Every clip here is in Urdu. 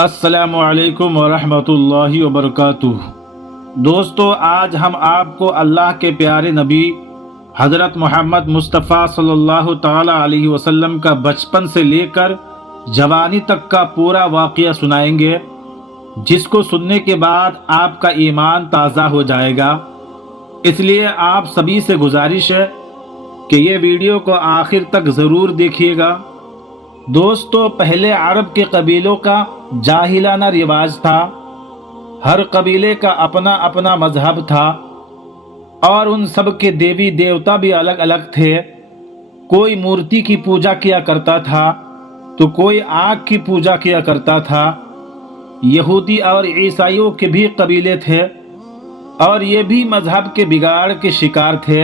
السلام علیکم ورحمۃ اللہ وبرکاتہ۔ دوستو، آج ہم آپ کو اللہ کے پیارے نبی حضرت محمد مصطفیٰ صلی اللہ تعالی علیہ وسلم کا بچپن سے لے کر جوانی تک کا پورا واقعہ سنائیں گے، جس کو سننے کے بعد آپ کا ایمان تازہ ہو جائے گا۔ اس لیے آپ سبھی سے گزارش ہے کہ یہ ویڈیو کو آخر تک ضرور دیکھیے گا۔ دوستو، پہلے عرب کے قبیلوں کا جاہلانہ رواج تھا۔ ہر قبیلے کا اپنا اپنا مذہب تھا اور ان سب کے دیوی دیوتا بھی الگ الگ تھے۔ کوئی مورتی کی پوجا کیا کرتا تھا تو کوئی آگ کی پوجا کیا کرتا تھا۔ یہودی اور عیسائیوں کے بھی قبیلے تھے اور یہ بھی مذہب کے بگاڑ کے شکار تھے۔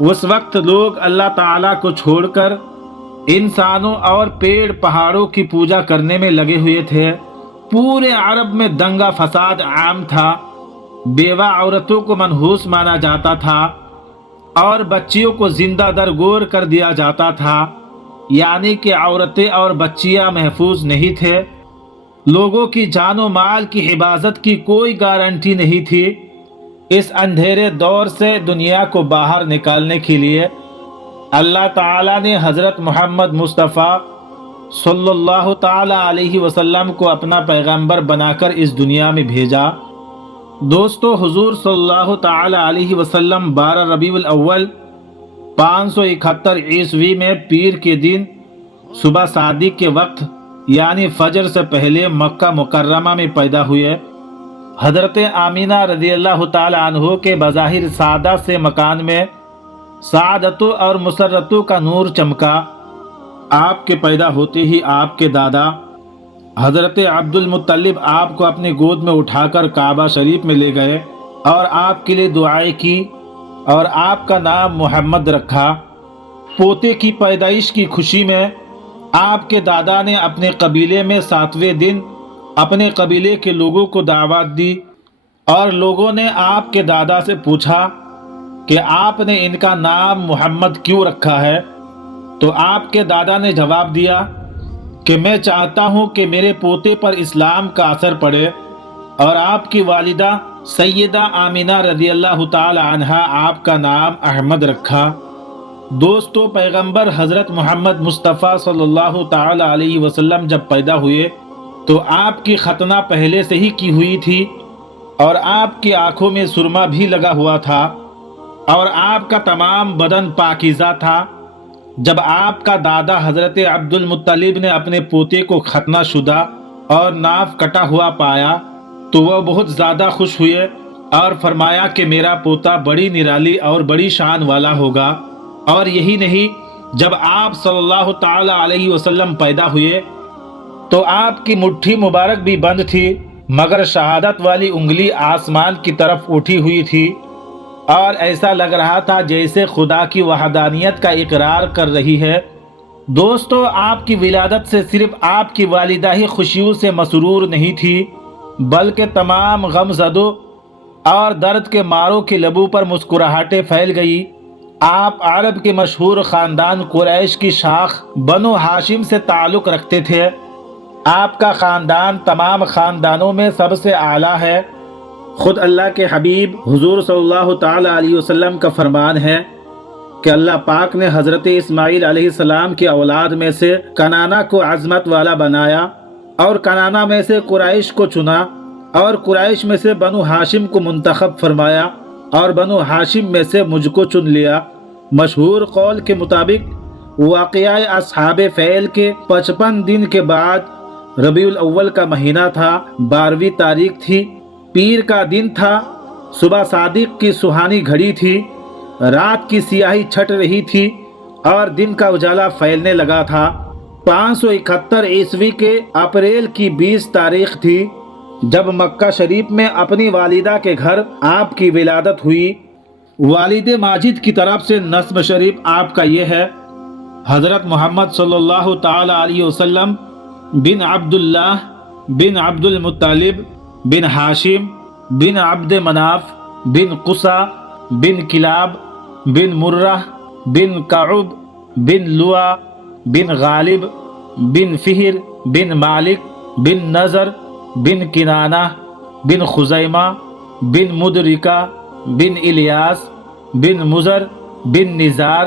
اس وقت لوگ اللہ تعالیٰ کو چھوڑ کر انسانوں اور پیڑ پہاڑوں کی پوجا کرنے میں لگے ہوئے تھے۔ پورے عرب میں دنگا فساد عام تھا۔ بیوہ عورتوں کو منحوس مانا جاتا تھا اور بچیوں کو زندہ درگور کر دیا جاتا تھا، یعنی کہ عورتیں اور بچیاں محفوظ نہیں تھے۔ لوگوں کی جان و مال کی حفاظت کی کوئی گارنٹی نہیں تھی۔ اس اندھیرے دور سے دنیا کو باہر نکالنے کے لیے اللہ تعالیٰ نے حضرت محمد مصطفیٰ صلی اللہ تعالی علیہ وسلم کو اپنا پیغمبر بنا کر اس دنیا میں بھیجا۔ دوستو، حضور صلی اللہ تعالی علیہ وسلم 12 ربیع الاول 571 عیسوی میں پیر کے دن صبح صادق کے وقت یعنی فجر سے پہلے مکہ مکرمہ میں پیدا ہوئے۔ حضرت آمینہ رضی اللہ تعالی عنہ کے بظاہر سادہ سے مکان میں سعادتوں اور مسرتوں کا نور چمکا۔ آپ کے پیدا ہوتے ہی آپ کے دادا حضرت عبد المطلب آپ کو اپنی گود میں اٹھا کر کعبہ شریف میں لے گئے اور آپ کے لیے دعائیں کی اور آپ کا نام محمد رکھا۔ پوتے کی پیدائش کی خوشی میں آپ کے دادا نے اپنے قبیلے میں 7ویں دن اپنے قبیلے کے لوگوں کو دعوت دی اور لوگوں نے آپ کے دادا سے پوچھا کہ آپ نے ان کا نام محمد کیوں رکھا ہے؟ تو آپ کے دادا نے جواب دیا کہ میں چاہتا ہوں کہ میرے پوتے پر اسلام کا اثر پڑے، اور آپ کی والدہ سیدہ آمینہ رضی اللہ تعالی عنہا آپ کا نام احمد رکھا۔ دوستو، پیغمبر حضرت محمد مصطفیٰ صلی اللہ تعالی علیہ وسلم جب پیدا ہوئے تو آپ کی ختنہ پہلے سے ہی کی ہوئی تھی اور آپ کی آنکھوں میں سرما بھی لگا ہوا تھا اور آپ کا تمام بدن پاکیزہ تھا۔ جب آپ کا دادا حضرت عبد المطلب نے اپنے پوتے کو ختنہ شدہ اور ناف کٹا ہوا پایا تو وہ بہت زیادہ خوش ہوئے اور فرمایا کہ میرا پوتا بڑی نرالی اور بڑی شان والا ہوگا۔ اور یہی نہیں، جب آپ صلی اللہ تعالی علیہ وسلم پیدا ہوئے تو آپ کی مٹھی مبارک بھی بند تھی، مگر شہادت والی انگلی آسمان کی طرف اٹھی ہوئی تھی اور ایسا لگ رہا تھا جیسے خدا کی وحدانیت کا اقرار کر رہی ہے۔ دوستو، آپ کی ولادت سے صرف آپ کی والدہ ہی خوشیوں سے مسرور نہیں تھی، بلکہ تمام غم زدوں اور درد کے ماروں کے لبوں پر مسکراہٹیں پھیل گئی۔ آپ عرب کے مشہور خاندان قریش کی شاخ بنو ہاشم سے تعلق رکھتے تھے۔ آپ کا خاندان تمام خاندانوں میں سب سے اعلیٰ ہے۔ خود اللہ کے حبیب حضور صلی اللہ تعالی علیہ وسلم کا فرمان ہے کہ اللہ پاک نے حضرت اسماعیل علیہ السلام کی اولاد میں سے کنانہ کو عظمت والا بنایا اور کنانہ میں سے قریش کو چنا اور قریش میں سے بنو ہاشم کو منتخب فرمایا اور بنو ہاشم میں سے مجھ کو چن لیا۔ مشہور قول کے مطابق واقعہ اصحاب فیل کے 55 دن کے بعد ربیع الاول کا مہینہ تھا، 12ویں تاریخ تھی، پیر کا دن تھا، صبح صادق کی سہانی گھڑی تھی، رات کی سیاہی چھٹ رہی تھی اور دن کا اجالا پھیلنے لگا تھا۔ 571 عیسوی کے اپریل کی 20 تاریخ تھی جب مکہ شریف میں اپنی والدہ کے گھر آپ کی ولادت ہوئی۔ والد ماجد کی طرف سے نسب شریف آپ کا یہ ہے: حضرت محمد صلی اللہ تعالی علیہ وسلم بن عبداللہ بن عبد المطلب بن ہاشم بن عبد مناف بن قصا بن کلاب بن مرہ بن کعب بن لوا بن غالب بن فہر بن مالک بن نضر بن کنانہ بن خزیمہ بن مدرکہ بن الیاس بن مزر بن نزار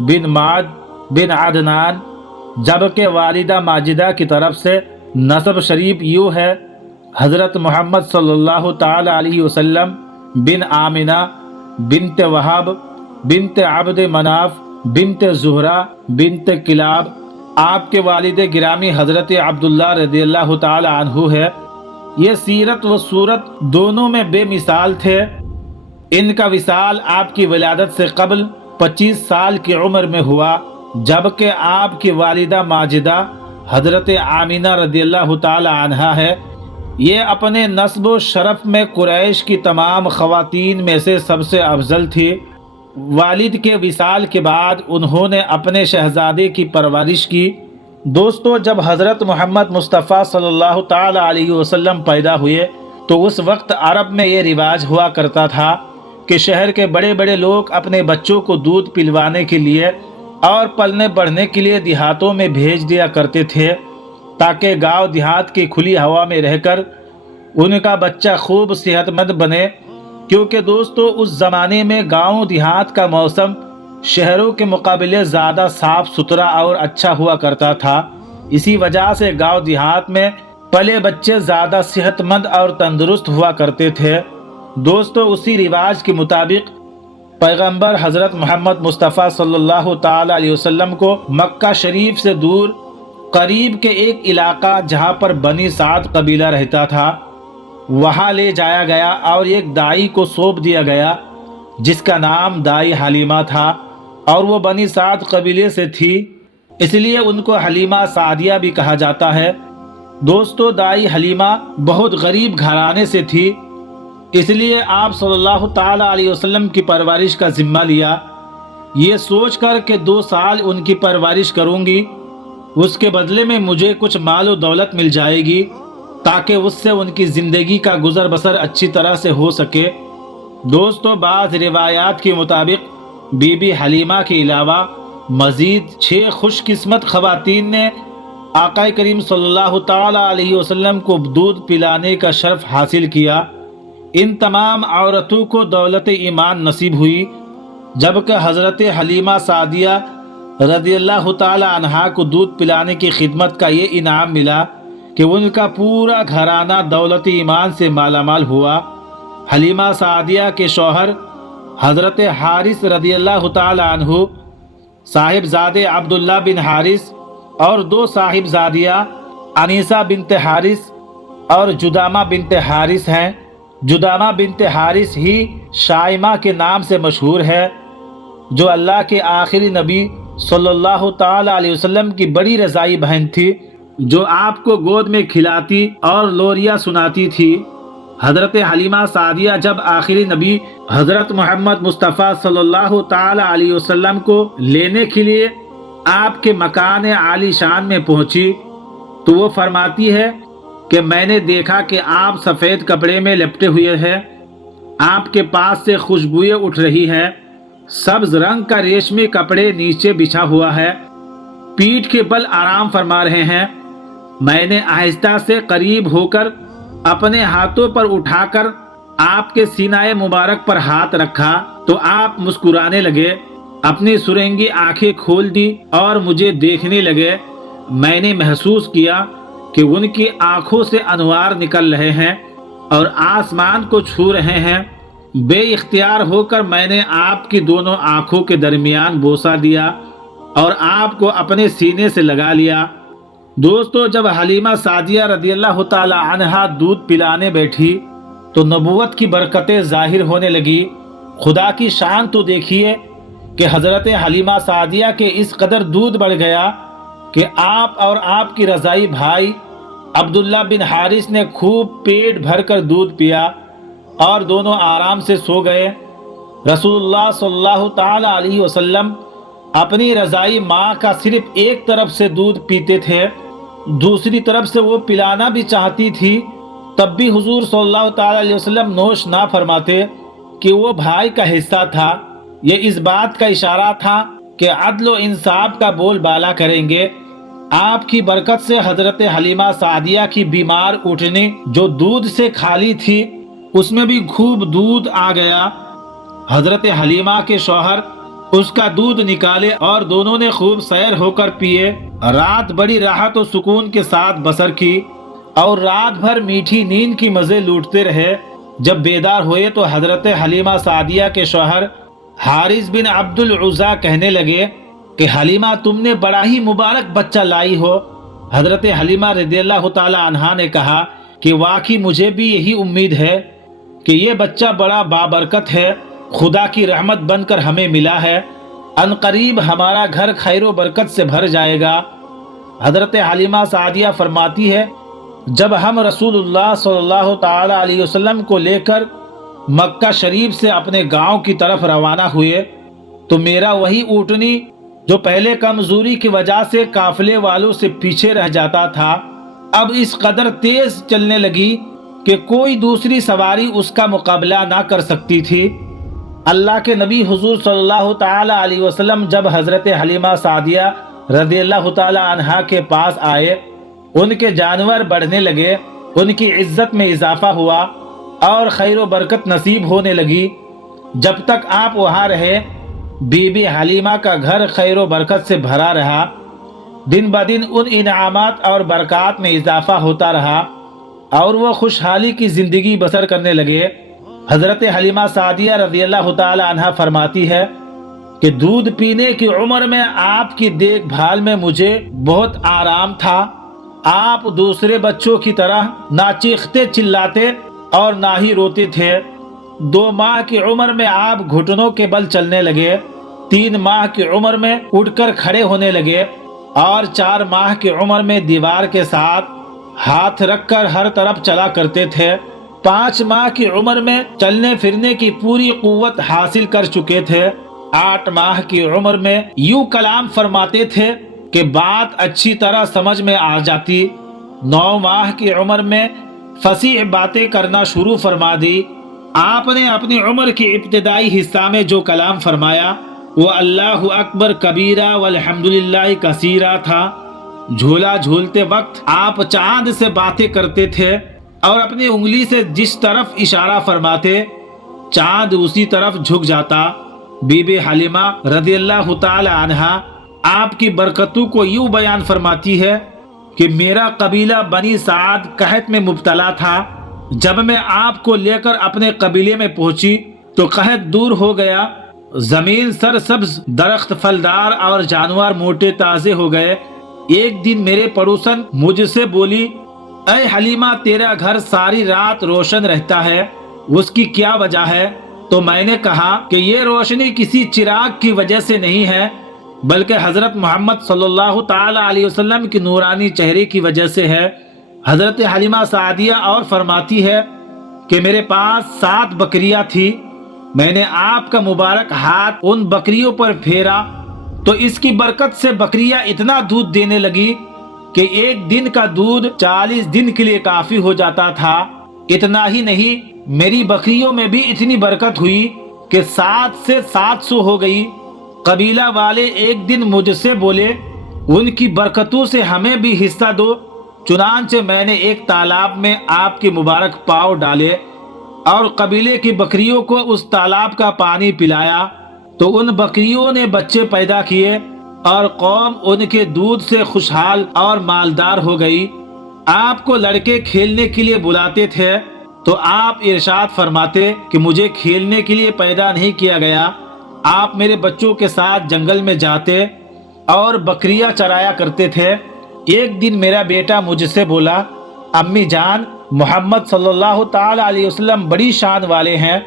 بن معد بن عدنان، جبکہ والدہ ماجدہ کی طرف سے نسب شریف یوں ہے: حضرت محمد صلی اللہ تعالی علیہ وسلم بن آمنہ بنت وہب بنت عبد مناف بنت زہرہ بنت کلاب۔ آپ کے والد گرامی حضرت عبداللہ رضی اللہ تعالی عنہ ہے۔ یہ سیرت و صورت دونوں میں بے مثال تھے۔ ان کا وصال آپ کی ولادت سے قبل 25 سال کی عمر میں ہوا، جبکہ آپ کی والدہ ماجدہ حضرت آمینہ رضی اللہ تعالی عنہا ہے۔ یہ اپنے نسب و شرف میں قریش کی تمام خواتین میں سے سب سے افضل تھی۔ والد کے وصال کے بعد انہوں نے اپنے شہزادے کی پرورش کی۔ دوستو، جب حضرت محمد مصطفیٰ صلی اللہ تعالی علیہ وسلم پیدا ہوئے تو اس وقت عرب میں یہ رواج ہوا کرتا تھا کہ شہر کے بڑے بڑے لوگ اپنے بچوں کو دودھ پلوانے کے لیے اور پلنے بڑھنے کے لیے دیہاتوں میں بھیج دیا کرتے تھے، تاکہ گاؤں دیہات کی کھلی ہوا میں رہ کر ان کا بچہ خوب صحت مند بنے، کیونکہ دوستو اس زمانے میں گاؤں دیہات کا موسم شہروں کے مقابلے زیادہ صاف ستھرا اور اچھا ہوا کرتا تھا۔ اسی وجہ سے گاؤں دیہات میں پلے بچے زیادہ صحت مند اور تندرست ہوا کرتے تھے۔ دوستو، اسی رواج کے مطابق پیغمبر حضرت محمد مصطفیٰ صلی اللہ تعالی علیہ وسلم کو مکہ شریف سے دور قریب کے ایک علاقہ جہاں پر بنی سعد قبیلہ رہتا تھا وہاں لے جایا گیا اور ایک دائی کو سونپ دیا گیا جس کا نام دائی حلیمہ تھا، اور وہ بنی سعد قبیلے سے تھی، اس لیے ان کو حلیمہ سعدیہ بھی کہا جاتا ہے۔ دوستو، دائی حلیمہ بہت غریب گھرانے سے تھی، اس لیے آپ صلی اللہ تعالی علیہ وسلم کی پرورش کا ذمہ لیا، یہ سوچ کر کہ 2 سال ان کی پرورش کروں گی، اس کے بدلے میں مجھے کچھ مال و دولت مل جائے گی تاکہ اس سے ان کی زندگی کا گزر بسر اچھی طرح سے ہو سکے۔ دوستو، بعض روایات کے مطابق بی بی حلیمہ کے علاوہ مزید 6 خوش قسمت خواتین نے آقا کریم صلی اللہ تعالی علیہ وسلم کو دودھ پلانے کا شرف حاصل کیا۔ ان تمام عورتوں کو دولت ایمان نصیب ہوئی، جبکہ حضرت حلیمہ سعدیہ رضی اللہ تعالی عنہا کو دودھ پلانے کی خدمت کا یہ انعام ملا کہ ان کا پورا گھرانہ دولت ایمان سے مالا مال ہوا۔ حلیمہ سعدیہ کے شوہر حضرت حارث رضی اللہ تعالی عنہ صاحبزادے عبداللہ بن حارث اور 2 صاحبزادیاں انیسہ بنت حارث اور جدامہ بنت حارث ہیں۔ جدامہ بنت حارث ہی شائمہ کے نام سے مشہور ہے، جو اللہ کے آخری نبی صلی اللہ تعالی علیہ وسلم کی بڑی رضائی بہن تھی، جو آپ کو گود میں کھلاتی اور لوریاں سناتی تھی۔ حضرت حلیمہ سعدیہ جب آخری نبی حضرت محمد مصطفیٰ صلی اللہ تعالی علیہ وسلم کو لینے کے لیے آپ کے مکان عالی شان میں پہنچی تو وہ فرماتی ہے کہ میں نے دیکھا کہ آپ سفید کپڑے میں لپٹے ہوئے ہیں، آپ کے پاس سے خوشبوئیں اٹھ رہی ہیں، سبز رنگ کا ریشمی کپڑے نیچے بچھا ہوا ہے، پیٹھ کے بل آرام فرما رہے ہیں۔ میں نے آہستہ سے قریب ہو کر اپنے ہاتھوں پر اٹھا کر آپ کے سینہ مبارک پر ہاتھ رکھا تو آپ مسکرانے لگے، اپنی سرنگی آنکھیں کھول دی اور مجھے دیکھنے لگے۔ میں نے محسوس کیا کہ ان کی آنکھوں سے انوار نکل رہے ہیں اور آسمان کو چھو رہے ہیں۔ بے اختیار ہو کر میں نے آپ کی دونوں آنکھوں کے درمیان بوسہ دیا اور آپ کو اپنے سینے سے لگا لیا۔ دوستو، جب حلیمہ سعدیہ رضی اللہ تعالی عنہا دودھ پلانے بیٹھی تو نبوت کی برکتیں ظاہر ہونے لگی۔ خدا کی شان تو دیکھیے کہ حضرت حلیمہ سعدیہ کے اس قدر دودھ بڑھ گیا کہ آپ اور آپ کی رضائی بھائی عبداللہ بن حارث نے خوب پیٹ بھر کر دودھ پیا اور دونوں آرام سے سو گئے۔ رسول اللہ صلی اللہ تعالی علیہ وسلم اپنی رضائی ماں کا صرف ایک طرف سے دودھ پیتے تھے، دوسری طرف سے وہ پلانا بھی چاہتی تھی، تب بھی حضور صلی اللہ تعالی علیہ وسلم نوش نہ فرماتے کہ وہ بھائی کا حصہ تھا۔ یہ اس بات کا اشارہ تھا کہ عدل و انصاف کا بول بالا کریں گے۔ آپ کی برکت سے حضرت حلیمہ سعدیہ کی بیمار اٹھنے جو دودھ سے خالی تھی اس میں بھی خوب دودھ آ گیا۔ حضرت حلیمہ کے شوہر اس کا دودھ نکالے اور دونوں نے خوب سیر ہو کر پیے۔ رات بڑی راحت و سکون کے ساتھ بسر کی اور رات بھر میٹھی نیند کی مزے لوٹتے رہے۔ جب بیدار ہوئے تو حضرت حلیمہ سعدیہ کے شوہر حارث بن عبد العزیٰ کہنے لگے کہ حلیمہ تم نے بڑا ہی مبارک بچہ لائی ہو۔ حضرت حلیمہ رضی اللہ تعالی عنہا نے کہا کہ واقعی مجھے بھی یہی امید ہے کہ یہ بچہ بڑا بابرکت ہے، خدا کی رحمت بن کر ہمیں ملا ہے، ان قریب ہمارا گھر خیر و برکت سے بھر جائے گا۔ حضرت حلیمہ سعدیہ فرماتی ہے جب ہم رسول اللہ صلی اللہ تعالی علیہ وسلم کو لے کر مکہ شریف سے اپنے گاؤں کی طرف روانہ ہوئے تو میرا وہی اونٹنی جو پہلے کمزوری کی وجہ سے قافلے والوں سے پیچھے رہ جاتا تھا اب اس قدر تیز چلنے لگی کہ کوئی دوسری سواری اس کا مقابلہ نہ کر سکتی تھی۔ اللہ کے نبی حضور صلی اللہ تعالی علیہ وسلم جب حضرت حلیمہ سعدیہ رضی اللہ تعالی عنہا کے پاس آئے، ان کے جانور بڑھنے لگے، ان کی عزت میں اضافہ ہوا اور خیر و برکت نصیب ہونے لگی۔ جب تک آپ وہاں رہے بی بی حلیمہ کا گھر خیر و برکت سے بھرا رہا، دن بدن ان انعامات اور برکات میں اضافہ ہوتا رہا اور وہ خوشحالی کی زندگی بسر کرنے لگے۔ حضرت حلیمہ سعدیہ رضی اللہ تعالی عنہا فرماتی ہے کہ دودھ پینے کی عمر میں آپ کی دیکھ بھال میں مجھے بہت آرام تھا۔ آپ دوسرے بچوں کی طرح نہ چیختے چلاتے اور نہ ہی روتے تھے۔ 2 ماہ کی عمر میں آپ گھٹنوں کے بل چلنے لگے، 3 ماہ کی عمر میں اٹھ کر کھڑے ہونے لگے اور 4 ماہ کی عمر میں دیوار کے ساتھ ہاتھ رکھ کر ہر طرف چلا کرتے تھے۔ 5 ماہ کی عمر میں چلنے پھرنے کی پوری قوت حاصل کر چکے تھے۔ 8 ماہ کی عمر میں یوں کلام فرماتے تھے کہ بات اچھی طرح سمجھ میں آ جاتی۔ 9 ماہ کی عمر میں فصیح باتیں کرنا شروع فرما دی۔ آپ نے اپنی عمر کی ابتدائی حصہ میں جو کلام فرمایا وہ اللہ اکبر کبیرہ والحمدللہ کثیرہ تھا۔ جھولا جھولتے وقت آپ چاند سے باتیں کرتے تھے اور اپنی انگلی سے جس طرف اشارہ فرماتے چاند اسی طرف جھک جاتا۔ بی بی حلیمہ رضی اللہ تعالی عنہا آپ کی برکتوں کو یوں بیان فرماتی ہے کہ میرا قبیلہ بنی سعد قحط میں مبتلا تھا۔ جب میں آپ کو لے کر اپنے قبیلے میں پہنچی تو قحط دور ہو گیا، زمین سرسبز، درخت پھلدار اور جانور موٹے تازے ہو گئے۔ ایک دن میرے پڑوسن مجھ سے بولی، اے حلیمہ تیرا گھر ساری رات روشن رہتا ہے، اس کی کیا وجہ ہے؟ تو میں نے کہا کہ یہ روشنی کسی چراغ کی وجہ سے نہیں ہے بلکہ حضرت محمد صلی اللہ تعالی علیہ وسلم کی نورانی چہرے کی وجہ سے ہے۔ حضرت حلیمہ سعدیہ اور فرماتی ہے کہ میرے پاس 7 بکریاں تھی، میں نے آپ کا مبارک ہاتھ ان بکریوں پر پھیرا تو اس کی برکت سے بکریاں اتنا دودھ دینے لگی کہ ایک دن کا دودھ 40 دن کے لیے کافی ہو جاتا تھا۔ اتنا ہی نہیں، میری بکریوں میں بھی اتنی برکت ہوئی کہ 7 سے 700 ہو گئی۔ قبیلہ والے ایک دن مجھ سے بولے ان کی برکتوں سے ہمیں بھی حصہ دو، چنانچہ میں نے ایک تالاب میں آپ کے مبارک پاؤں ڈالے اور قبیلے کی بکریوں کو اس تالاب کا پانی پلایا تو ان بکریوں نے بچے پیدا کیے اور قوم ان کے دودھ سے خوشحال اور مالدار ہو گئی۔ آپ کو لڑکے کھیلنے کے لیے بلاتے تھے تو آپ ارشاد فرماتے کہ مجھے کھیلنے کے لیے پیدا نہیں کیا گیا، آپ میرے بچوں کے ساتھ جنگل میں جاتے اور بکریاں چرایا کرتے تھے۔ ایک دن میرا بیٹا مجھ سے بولا، امی جان محمد صلی اللہ تعالی علیہ وسلم بڑی شان والے ہیں،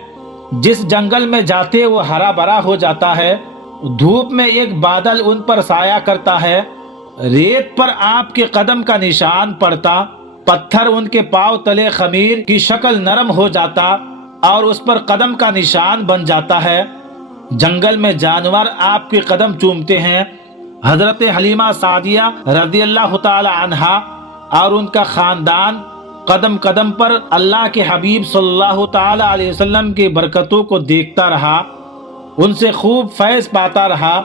جس جنگل میں جاتے وہ ہرا بھرا ہو جاتا ہے، دھوپ میں ایک بادل ان پر سایہ کرتا ہے، ریت پر آپ کے قدم کا نشان پڑتا، پتھر ان کے پاؤں تلے خمیر کی شکل نرم ہو جاتا اور اس پر قدم کا نشان بن جاتا ہے، جنگل میں جانور آپ کے قدم چومتے ہیں۔ حضرت حلیمہ سعدیہ رضی اللہ تعالی عنہا اور ان کا خاندان قدم قدم پر اللہ کے حبیب صلی اللہ تعالی علیہ وسلم کی برکتوں کو دیکھتا رہا، ان سے خوب فیض پاتا رہا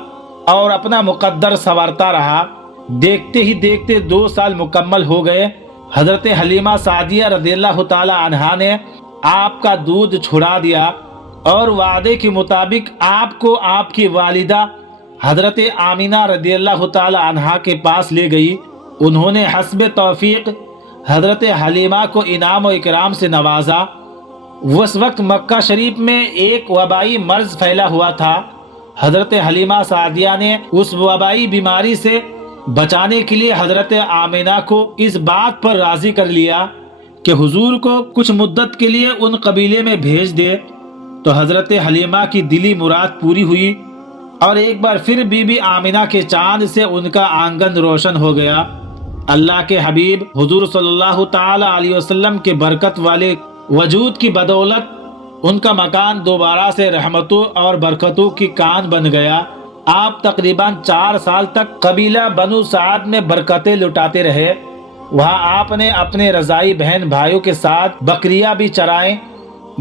اور اپنا مقدر سنوارتا رہا۔ دیکھتے ہی دیکھتے 2 سال مکمل ہو گئے۔ حضرت حلیمہ سعدیہ رضی اللہ تعالی عنہا نے آپ کا دودھ چھڑا دیا اور وعدے کے مطابق آپ کو آپ کی والدہ حضرت آمینہ رضی اللہ تعالی عنہا کے پاس لے گئی۔ انہوں نے حسب توفیق حضرت حلیمہ کو انعام و اکرام سے نوازا۔ اس وقت مکہ شریف میں ایک وبائی مرض پھیلا ہوا تھا۔ حضرت حلیمہ سعدیہ نے اس وبائی بیماری سے بچانے کے لیے حضرت آمینہ کو اس بات پر راضی کر لیا کہ حضور کو کچھ مدت کے لیے ان قبیلے میں بھیج دے۔ تو حضرت حلیمہ کی دلی مراد پوری ہوئی اور ایک بار پھر بی بی آمینہ کے چاند سے ان کا آنگن روشن ہو گیا۔ اللہ کے حبیب حضور صلی اللہ تعالی علیہ وسلم کے برکت والے وجود کی بدولت ان کا مکان دوبارہ سے رحمتوں اور برکتوں کی کان بن گیا۔ آپ تقریباً 4 سال تک قبیلہ بنو سعد میں برکتیں لٹاتے رہے۔ وہاں آپ نے اپنے رضائی بہن بھائیوں کے ساتھ بکریاں بھی چرائیں۔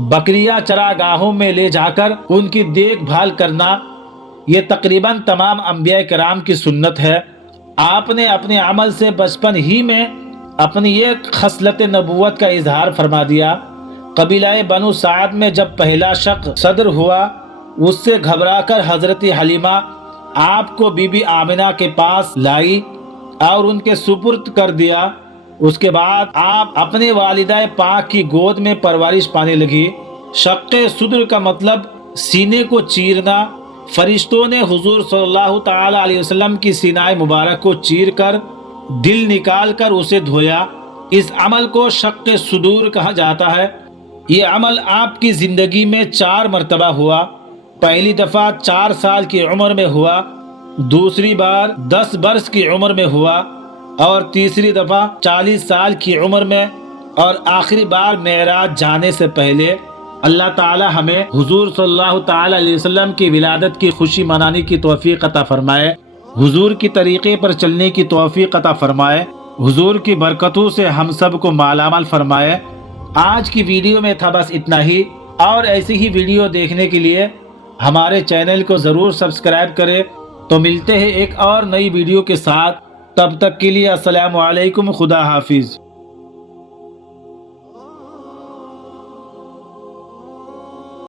بکریاں چراگاہوں میں لے جا کر ان کی دیکھ بھال کرنا یہ تقریباً تمام انبیاء کرام کی سنت ہے۔ آپ نے اپنے عمل سے بچپن ہی میں اپنی یہ خصلت نبوت کا اظہار فرما دیا۔ قبیلہ بنو سعد میں جب پہلا شخص صدر ہوا، اس سے گھبرا کر حضرت حلیمہ آپ کو بی بی آمینہ کے پاس لائی اور ان کے سپرد کر دیا۔ اس کے بعد آپ اپنے والدہ پاک کی گود میں پرورش پانے لگی۔ شق صدر کا مطلب سینے کو چیرنا۔ فرشتوں نے حضور صلی اللہ تعالی علیہ وسلم کی سینہ مبارک کو چیر کر دل نکال کر اسے دھویا۔ اس عمل کو شق صدور کہا جاتا ہے۔ یہ عمل آپ کی زندگی میں 4 مرتبہ ہوا۔ پہلی دفعہ 4 سال کی عمر میں ہوا، دوسری بار 10 برس کی عمر میں ہوا اور تیسری دفعہ 40 سال کی عمر میں، اور آخری بار معراج جانے سے پہلے۔ اللہ تعالی ہمیں حضور صلی اللہ تعالی علیہ وسلم کی ولادت کی خوشی منانے کی توفیق عطا فرمائے، حضور کی طریقے پر چلنے کی توفیق عطا فرمائے، حضور کی برکتوں سے ہم سب کو مالا مال فرمائے۔ آج کی ویڈیو میں تھا بس اتنا ہی، اور ایسی ہی ویڈیو دیکھنے کے لیے ہمارے چینل کو ضرور سبسکرائب کریں۔ تو ملتے ہیں ایک اور نئی ویڈیو کے ساتھ، تب تک کے لیے السلام علیکم، خدا حافظ۔